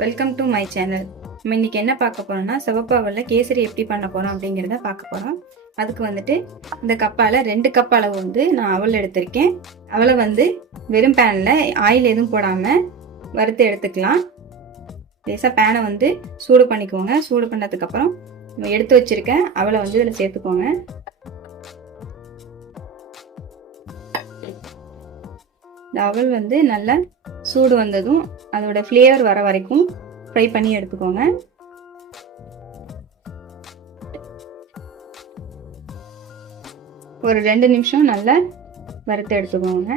Welcome to my channel. நம்ம இன்னைக்கு என்ன பார்க்க போறோம்னா சிவப்பு அவல்ல கேசரி எப்படி பண்ண போறோம் அப்படிங்கிறத பார்க்க போறோம். அதுக்கு வந்துட்டு இந்த கப்பால 2 கப் அளவு வந்து நான் அவல் எடுத்திருக்கேன். அவலை வந்து வெறும் பேன்ல ஆயில் எதுவும் போடாம வறுத்து எடுத்துக்கலாம். லேசாக பேனை வந்து சூடு பண்ணிக்கோங்க. சூடு பண்ணதுக்கு அப்புறம் நம்ம எடுத்து வச்சிருக்க அவலை வந்து இதில் சேர்த்துக்கோங்க. இந்த அவல் வந்து நல்லா சூடு வந்ததும் அதோட ஃப்ளேவர் வர வரைக்கும் ஃப்ரை பண்ணி எடுத்துக்கோங்க. ஒரு 2 நிமிஷம் நல்லா வறுத்து எடுத்துக்கோங்க.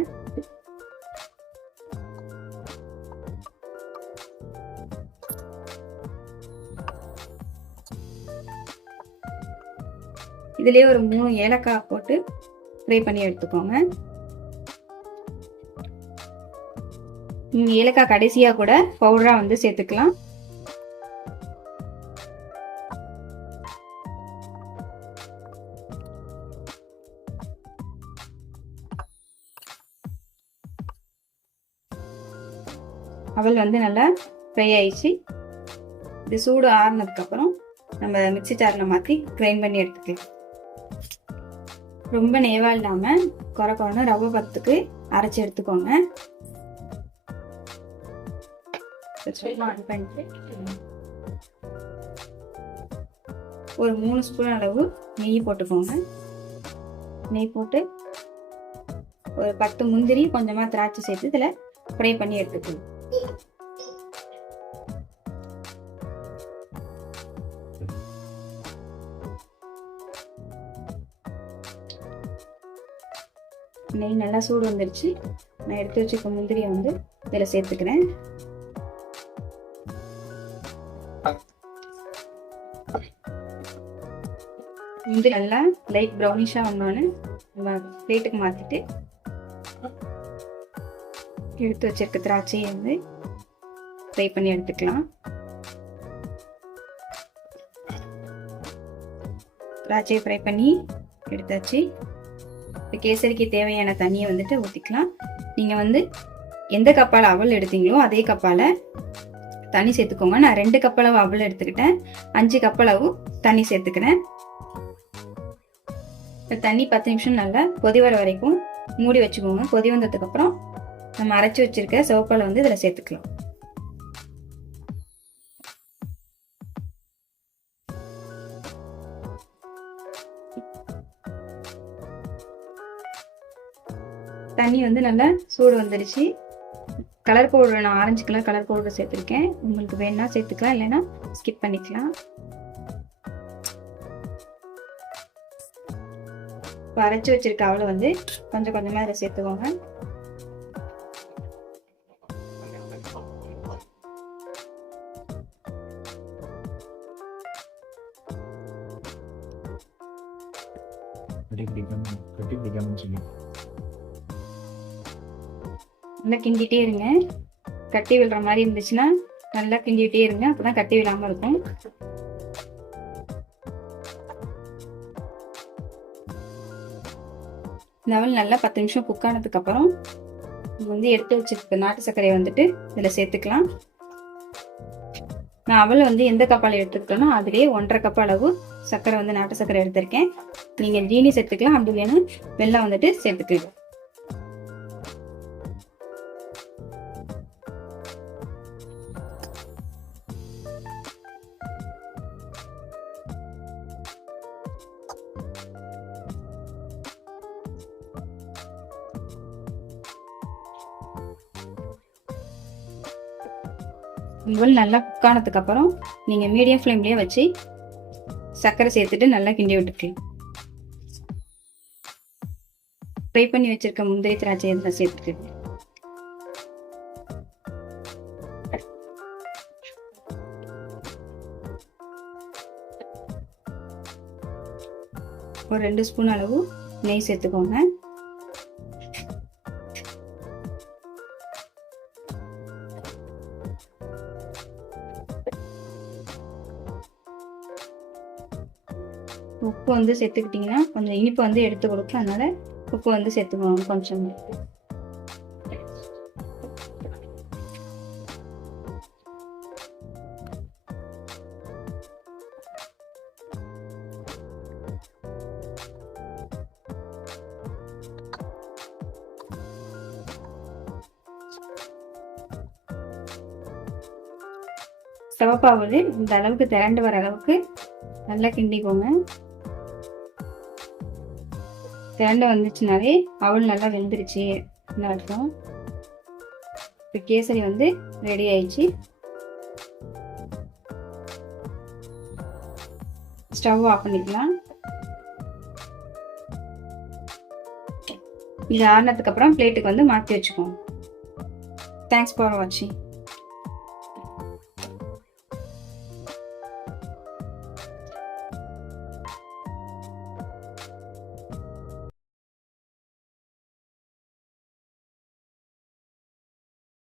இதுலயே ஒரு 3 ஏலக்காய் போட்டு ஃப்ரை பண்ணி எடுத்துக்கோங்க. நீங்க ஏலக்காய் கடைசியா கூட பவுடரா வந்து சேர்த்துக்கலாம். அவல் வந்து நல்லா ஃப்ரை ஆயிடுச்சு. இது சூடு ஆறுனதுக்கு அப்புறம் நம்ம மிக்ஸி ஜார்ல மாத்தி கிரைண்ட் பண்ணி எடுத்துக்கலாம். ரொம்ப நேவா இல்லாம குறை குறைன்னு ரவை பத்துக்கு அரைச்சி எடுத்துக்கோங்க. ஒரு 3 ஸ்பூன் அளவு நெய் போட்டுக்கோங்க. நெய் போட்டு ஒரு 10 முந்திரி கொஞ்சமா திராட்சை சேர்த்து இதுல ஃப்ரை பண்ணி எடுத்துக்கணும். நெய் நல்லா சூடு வந்துருச்சு. நான் எடுத்து வச்சுக்க முந்திரியை வந்து இதில் சேர்த்துக்கிறேன். முந்திரி நல்லா லைட் ப்ரௌனிஷா வந்தோன்னு நம்ம பிளேட்டுக்கு மாத்திட்டு எடுத்து வச்சிருக்க திராட்சையை வந்து ஃப்ரை பண்ணி எடுத்துக்கலாம். திராட்சையை ஃப்ரை பண்ணி எடுத்தாச்சு. இப்போ கேசரிக்கு தேவையான தண்ணியை வந்துட்டு ஊற்றிக்கலாம். நீங்கள் வந்து எந்த கப்பால் அவல் எடுத்தீங்களோ அதே கப்பால் தண்ணி சேர்த்துக்கோங்க. நான் 2 கப் அளவு அவல் எடுத்துக்கிட்டேன். 5 கப் அளவு தண்ணி சேர்த்துக்கிறேன். தண்ணி 10 நிமிஷம் நல்லா கொதி வர வரைக்கும் மூடி வச்சுக்கோங்க. கொதி வந்ததுக்கு அப்புறம் நம்ம அரைச்சி வச்சிருக்க சிவப்பாலை வந்து இதில் சேர்த்துக்கலாம். தண்ணி வந்து நல்லா சூடு வந்துருச்சு. கலர் பவுடர் நான் ஆரஞ்சு கலர் கலர் பவுடர் சேர்த்துருக்கேன். உங்களுக்கு வேணா சேர்த்துக்கலாம், இல்லைன்னா ஸ்கிப் பண்ணிக்கலாம். இப்போ அரைச்சி வச்சிருக்க அவளை வந்து கொஞ்சம் கொஞ்சமாக இதில் சேர்த்துக்கோங்க. நல்லா கிண்டிட்டே இருங்க. கட்டி விழுற மாதிரி இருந்துச்சுன்னா நல்லா கிண்டிட்டே இருங்க. அப்பதான் கட்டி விழாம இருக்கும். இந்த அவல் நல்லா 10 நிமிஷம் குக் ஆனதுக்கு அப்புறம் வந்து எடுத்து வச்சிருக்க நாட்டு சர்க்கரையை வந்துட்டு இதுல சேர்த்துக்கலாம். நான் அவல் வந்து எந்த கப்பால் எடுத்துக்கிட்டோனோ அதுலேயே 1.5 கப் அளவு சர்க்கரை வந்து நாட்டு சர்க்கரை எடுத்திருக்கேன். நீங்க ஜீனி சேர்த்துக்கலாம், அப்படி இல்லைன்னா வெல்லம் வந்துட்டு சேர்த்துக்கலாம். இவ்வளவு நல்லா குக் ஆனதுக்கு அப்புறம் நீங்க மீடியம் ஃப்ளேம்லயே வச்சு சர்க்கரை சேர்த்துட்டு நல்லா கிண்டி விட்டுக்கலாம். ஃப்ரை பண்ணி வச்சிருக்க முந்திரி திராட்சை இதில் சேர்த்துட்டு ஒரு 2 ஸ்பூன் அளவு நெய் சேர்த்துக்கோங்க. உப்பு வந்து சேர்த்துக்கிட்டிங்கன்னா கொஞ்சம் இனிப்பு வந்து எடுத்து கொடுக்கும். அதனால உப்பு வந்து சேர்த்துக்கோங்க கொஞ்சம். சிவப்பு அவல் இந்த அளவுக்கு திரண்டு வர அளவுக்கு நல்லா கிண்டிக்கோங்க. திரண்டு வந்துச்சுனாலே அவல் நல்லா வெந்துருச்சு அர்த்தம். இப்போ கேசரி வந்து ரெடி ஆயிடுச்சு. ஸ்டவ் ஆஃப் பண்ணிக்கலாம். இது ஆறினதுக்கு அப்புறம் பிளேட்டுக்கு வந்து மாற்றி வச்சுக்கோங்க. தேங்க்ஸ் ஃபார் வாட்சிங்.